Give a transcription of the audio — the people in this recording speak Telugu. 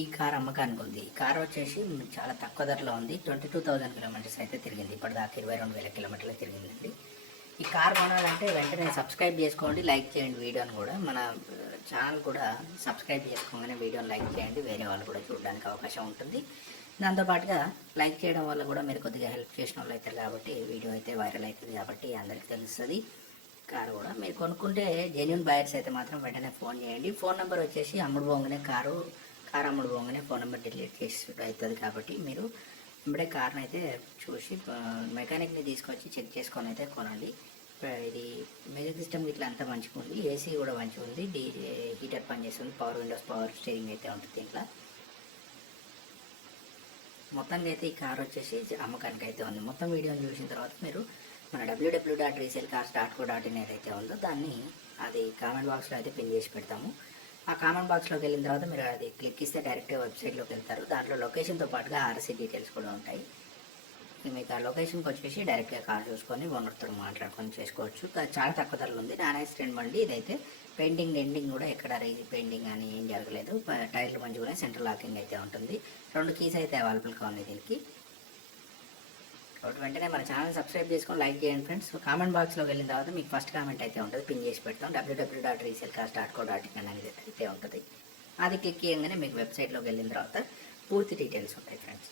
ఈ కార్ అమ్మకానికి ఉంది. ఈ కార్ వచ్చేసి చాలా తక్కువ ధరలో ఉంది. 22,000 కిలోమీటర్స్ అయితే తిరిగింది. ఇప్పటిదాకా 22,000 కిలోమీటర్లు తిరిగిందండి. ఈ కార్ కొనాలంటే వెంటనే సబ్స్క్రైబ్ చేసుకోండి, లైక్ చేయండి వీడియోని కూడా. మన ఛానల్ కూడా సబ్స్క్రైబ్ చేసుకోగానే వీడియోని లైక్ చేయండి, వేరే వాళ్ళు కూడా చూడడానికి అవకాశం ఉంటుంది. దాంతోపాటుగా లైక్ చేయడం వల్ల కూడా మీరు కొద్దిగా హెల్ప్ చేసిన వాళ్ళు అవుతారు కాబట్టి వీడియో అయితే వైరల్ అవుతుంది కాబట్టి అందరికీ తెలుస్తుంది. కారు కూడా మీరు కొనుక్కుంటే జెన్యూన్ బయర్స్ అయితే మాత్రం వెంటనే ఫోన్ చేయండి. ఫోన్ నెంబర్ వచ్చేసి అమ్ముడు పోగానే కారు అమ్ముడు పోగానే ఫోన్ నెంబర్ డిలీట్ చేసి అవుతుంది కాబట్టి మీరు ఇప్పుడే కార్ని అయితే చూసి మెకానిక్ని తీసుకొచ్చి చెక్ చేసుకొని అయితే కొనండి. ఇది మ్యూజిక్ సిస్టమ్ ఇట్లా అంతా మంచిగా ఉంది, ఏసీ కూడా మంచిగా ఉంది, హీటర్ పనిచేస్తుంది, పవర్ విండోస్, పవర్ స్టీరింగ్ అయితే ఉంటుంది దీంట్లో. మొత్తంగా అయితే ఈ కార్ వచ్చేసి అమ్మకానికి అయితే ఉంది. మొత్తం వీడియోని చూసిన తర్వాత మీరు మన www.resellcars.co.in ఏదైతే ఉందో దాన్ని అది కామెంట్ బాక్స్లో అయితే పిన్ చేసి పెడతాము. ఆ కామెంట్ బాక్స్లోకి వెళ్ళిన తర్వాత మీరు అది క్లిక్ ఇస్తే డైరెక్ట్గా వెబ్సైట్లోకి వెళ్తారు. దాంట్లో లొకేషన్తో పాటుగా ఆర్సీ డీటెయిల్స్ కూడా ఉంటాయి. మీకు ఆ లొకేషన్కి వచ్చేసి డైరెక్ట్గా కార్ చూసుకొని ఓనర్తో మాట్లాడుకొని చేసుకోవచ్చు. చాలా తక్కువ ధరలు ఉంది. నాన్ యాక్సిడెంట్ బండి ఇదైతే. పెయింటింగ్ ఎండింగ్ కూడా ఎక్కడ పెయింటింగ్ అని ఏం జరగలేదు. టైర్లు మంచిగా సెంటర్ లాకింగ్ అయితే ఉంటుంది. 2 కీస్ అయితే అవైలబుల్గా ఉన్నాయి దీనికి. కాబట్టి వెంటనే మన ఛానల్ సబ్స్క్రైబ్ చేసుకొని లైక్ చేయండి ఫ్రెండ్స్. కామెంట్ బాక్స్లోకి వెళ్ళిన తర్వాత మీకు ఫస్ట్ కామెంట్ అయితే ఉంటుంది, పిన్ చేసి పెడతాం. www.resellcars.co.in అనేది అయితే ఉంటుంది. అది క్లిక్ చేయగానే మీకు వెబ్సైట్లోకి వెళ్ళిన తర్వాత పూర్తి డీటెయిల్స్ ఉంటాయి ఫ్రెండ్స్.